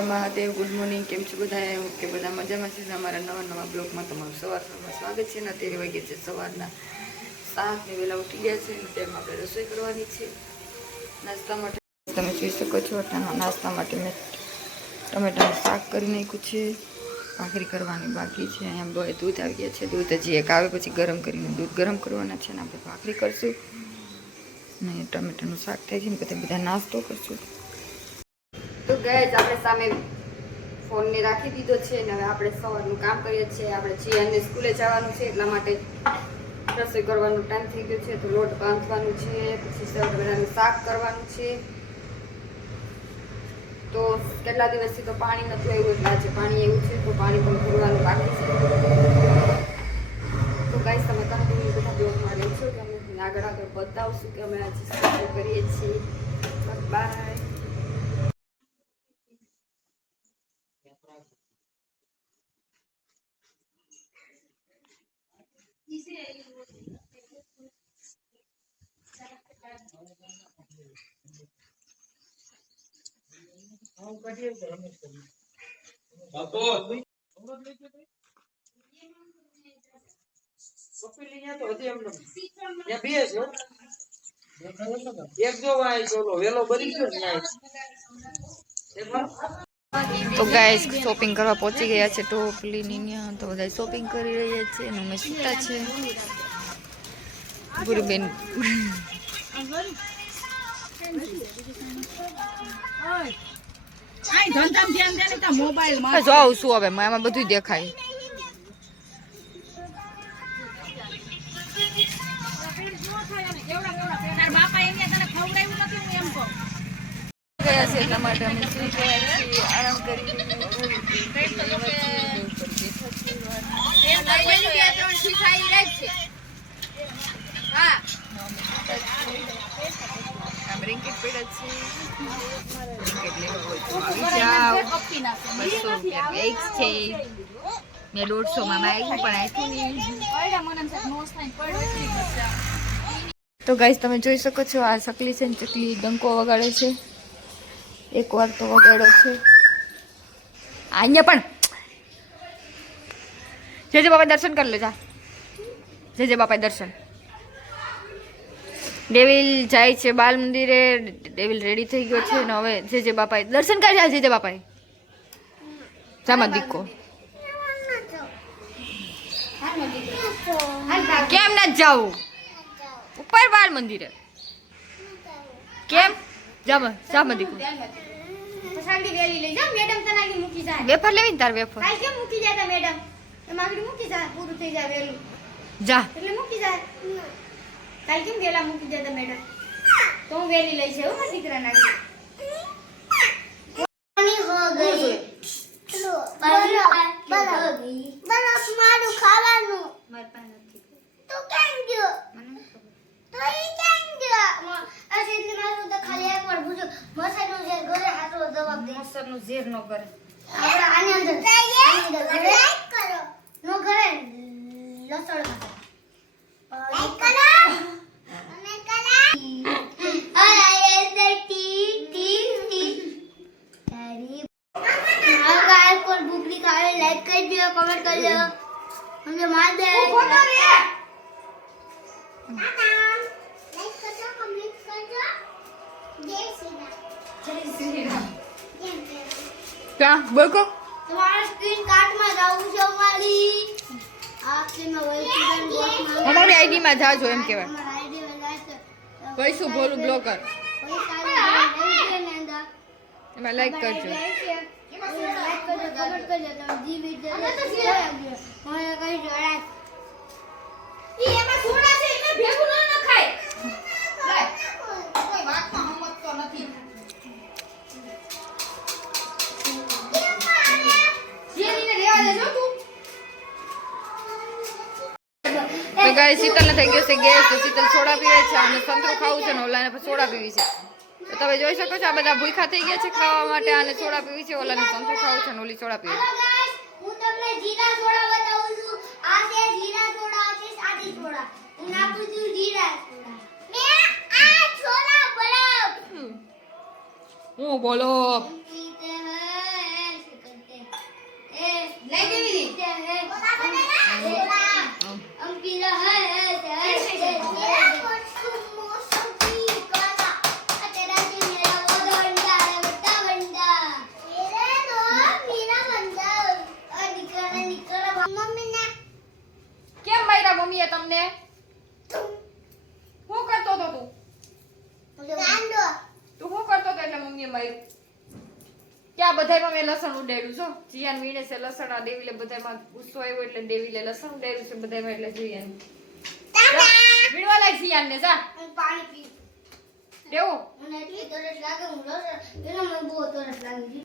Mahadev, good morning, કેમ છો બધા? કે બધા મજામાં છે અમારા નવા નવા બ્લોગમાં તમારું સવાર સવારમાં સ્વાગત છે ને અત્યારે વાગે છે સવારના સાત વહેલા ઉઠી ગયા છે તેમાં આપણે રસોઈ કરવાની છે. નાસ્તા માટે તમે જોઈ શકો છો, અત્યારના નાસ્તા માટે મેં ટમેટાનું શાક કરી નાખ્યું છે. ભાખરી કરવાની બાકી છે. અહીંયા બે દૂધ આવી ગયા છે. દૂધ હજી એક આવે પછી ગરમ કરીને દૂધ ગરમ કરવાના છે ને આપણે ભાખરી કરશું. ને ટમેટાનું શાક થાય છે ને પછી બધા નાસ્તો કરશું. તો ગયા જ આપણે સામે ફોનને રાખી દીધો છે અને હવે આપણે સવારનું કામ કરીએ છીએ. આપણે જીયાને સ્કૂલે જવાનું છે, એટલા માટે રસોઈ કરવાનો ટાઈમ થઈ ગયો છે. તો લોટ બાંધવાનું છે, પછી સવારનું શાક કરવાનું છે. તો કેટલા દિવસથી તો પાણી નથી આવ્યું, એટલે આજે પાણી એવું છે, તો પાણી પણ ભરવાનું બાકી છે. તો ગાઈસ તમે કન્ટિન્યુ બધા બ્લોગમાં રહેશો કે અમે આગળ આગળ બતાવશું કે અમે આજે શું કરીએ છીએ. બાય એક જો વાય વેલો બરી ગયો તો ગાઈસ શોપિંગ કરવા પહોંચી ગયા છે ટોપલીની ત્યાં તો બધા શોપિંગ કરી રહ્યા છે અને અમે સૂતા છે. ગુરુબેન. જોઉં શું હવે એમાં બધું દેખાય. ગયા છે એટલા માટે અમે સુઈ ગયા છીએ આરામ કરી પણ તો ગાઈસ તમે જોઈ શકો છો આ સકલી છે ચકલી ડંકો વગાડે છે. એક વાર તો વગાડો છે. અહીંયા પણ. જે જે બાપા દર્શન કરી લેજા. જે જે બાપા દર્શન. ડેવિલ જાય છે બાલ મંદિરે. ડેવિલ રેડી થઈ ગયો છે ને હવે જે જે બાપાએ દર્શન કરી જાય જે જે બાપાએ. જામા દીકો. કેમ ના જાવું ઉપર બાલ મંદિરે. કેમ? જામા જામા દીકુ સાંડી વેલી લઈ જા મેડમ તને આગળ મૂકી જાય. વેફર લેવી ને તાર વેફર? કાઈ કેમ મૂકી જાય તા મેડમ. એમ આગળ મૂકી જાય પૂરું થઈ જાય વેલું. જા. એટલે મૂકી જાય. કાઈ કેમ વેલા મૂકી જાય તા મેડમ? તો હું વેલી લઈ છે હો મારા દીકરાને આગળ બરફ મારું ખાવાનું મારી પાસે નથી તો કેમ ગયો તો ઈ કેમ ગયો આ સીધી મારું તો ખાલી એક વાર પૂછ્યું મસાઈનું જે ઘરે હાથો જવાબ દે મસ્તરનું ઝેર ન કરે. આપણે આની અંદર આની અંદર ઘરે કરો નો ઘરે લસણ લાઈક કરો. અને કરો આય એસ ટી ટી ટી તારી આ ગાય કોલ બુકરી ખાવે લાઈક કરી. દો કમેન્ટ કરી દો અમને માર દે ફોટો રે. લાઈક કરજો કમેન્ટ કરજો. જય શ્રી રામ. જય શ્રી રામ. ક્યાં? બોલકો તમારા સ્ક્રીન કાર્ડમાં જવું છે બોક્સમાં અમારી આઈડી માં જાજો એમ કહેવાય. પૈસું ભોલું બ્લોકર એમાં લાઈક કરજો તો ગાય શીતલને થઈ ગયો છે ગેસ તો શીતલ સોડા પીવે છે અને સંતરું ખાવું છે ને ઓલાને પછી સોડા પીવી છે. તો તમે જોઈ શકો છો આ બધા ભૂખા થઈ ગયા છે ખાવા માટે અને સોડા પીવી છે ઓલાને સંતરું ખાવું છે ને ઓલી સોડા પીવી છે. હેલો ગાઈસ હું તમને જીરા સોડા બતાવું છું. આ છે જીરા સોડા આ છે સાદી સોડા. હું નાખું છું જીરા સોડા. મે આ સોડા બરફ હું બોલો પીતે હૈ શું કરતો તો તું ગાંડો તું શું કરતો તો એટલે મમ્મીએ માર્યું ક્યાં બધામાં મેં લસણ ઉડાડ્યું છો. જીયાન વીણે છે લસણ આ દેવીલે બધામાં ગુસ્સો આવ્યો એટલે દેવીલે લસણ ઉડાડ્યું છે બધામાં એટલે જીયાન. વીણવા લાગ જીયાન ને જા પાણી પી. દેવું મને એટલી તરસ લાગે હું લસણ એનો મને બહુ તરસ લાગે.